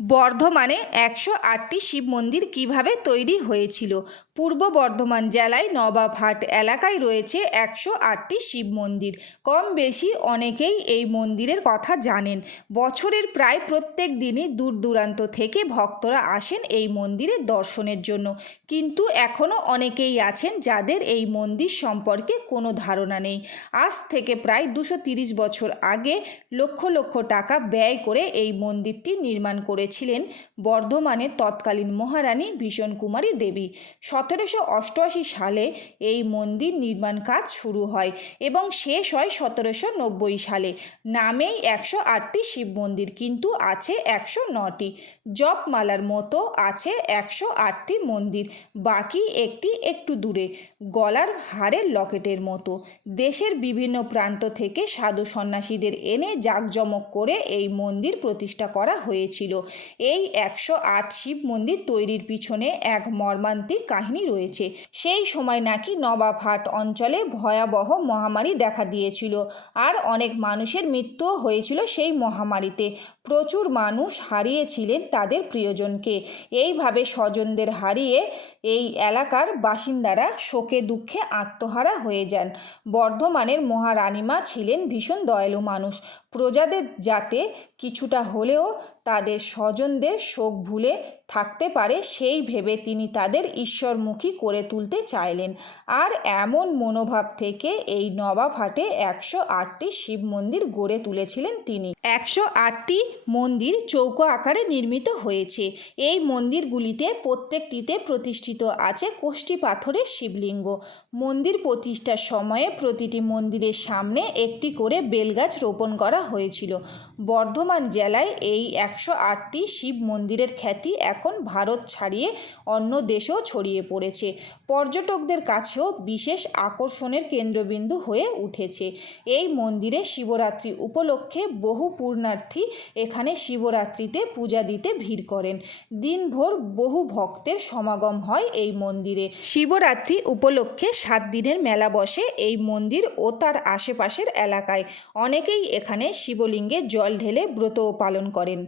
বর্ধমানে একশো আটটি শিব মন্দির কীভাবে তৈরি হয়েছিল? পূর্ব বর্ধমান জেলায় নবাবহাট এলাকায় রয়েছে একশো আটটি শিব মন্দির। কম বেশি অনেকেই এই মন্দিরের কথা জানেন। বছরের প্রায় প্রত্যেক দিনই দূর দূরান্ত থেকে ভক্তরা আসেন এই মন্দিরের দর্শনের জন্য। কিন্তু এখনও অনেকেই আছেন যাদের এই মন্দির সম্পর্কে কোনো ধারণা নেই। আজ থেকে প্রায় দুশো বছর আগে লক্ষ লক্ষ টাকা ব্যয় করে এই মন্দিরটি নির্মাণ করেছিলেন বর্ধমানের তৎকালীন মহারানী ভীষণ কুমারী দেবী। সতেরোশো অষ্টআশি সালে এই মন্দির নির্মাণ কাজ শুরু হয় এবং শেষ হয় সতেরোশো নব্বই সালে। নামেই একশো আটটি শিব মন্দির কিন্তু আছে একশো নটি। জপমালার মতো আছে একশো আটটি মন্দির, বাকি একটি একটু দূরে, গলার হারের লকেটের মতো। দেশের বিভিন্ন প্রান্ত থেকে সাধু সন্ন্যাসীদের এনে জাঁকজমক করে এই মন্দির প্রতিষ্ঠা করা হয়েছিল। এই একশো আট শিব মন্দির তৈরির পিছনে এক মর্মান্তিক কাহিনী রয়েছে। সেই সময় নাকি নবাবহাট অঞ্চলে ভয়াবহ মহামারী দেখা দিয়েছিল। আর অনেক মানুষের মৃত্যুও হয়েছিল সেই মহামারীতে। প্রচুর মানুষ হারিয়েছিলেন তাদের প্রিয়জনকে। এইভাবে স্বজনদের হারিয়ে এই এলাকার বাসিন্দারা শোকে দুঃখে আত্মহারা হয়ে যান। বর্ধমানের মহারানীমা ছিলেন ভীষণ দয়ালু মানুষ। প্রজাদের যাতে কিছুটা হলেও তাদের স্বজনদের শোক ভুলে থাকতে পারে, সেই ভেবে তিনি তাদের ঈশ্বরমুখী করে তুলতে চাইলেন। আর এমন মনোভাব থেকে এই নবাবহাটে একশো আটটি শিব মন্দির গড়ে তুলেছিলেন তিনি। একশো আটটি মন্দির চৌকো আকারে নির্মিত হয়েছে। এই মন্দিরগুলিতে প্রত্যেকটিতে প্রতিষ্ঠিত আছে কোষ্ঠী পাথরের শিবলিঙ্গ। মন্দির প্রতিষ্ঠার সময়ে প্রতিটি মন্দিরের সামনে একটি করে বেলগাছ রোপণ করা হয়েছিল। বর্ধমান জেলায় এই একশো আটটি শিব মন্দিরের খ্যাতি এখন ভারত ছাড়িয়ে অন্য দেশেও ছড়িয়ে পড়েছে। পর্যটকদের কাছেও বিশেষ আকর্ষণের কেন্দ্রবিন্দু হয়ে উঠেছে। এই মন্দিরে শিবরাত্রি উপলক্ষে বহু পূর্ণার্থী এখানে শিবরাত্রিতে পূজা দিতে ভিড় করেন। দিনভর বহু ভক্তের সমাগম হয় এই মন্দিরে। শিবরাত্রি উপলক্ষে সাত দিনের মেলা বসে এই মন্দির ও তার আশেপাশের এলাকায়। অনেকেই এখানে শিবলিঙ্গে জল ঢেলে ব্রতও পালন করেন।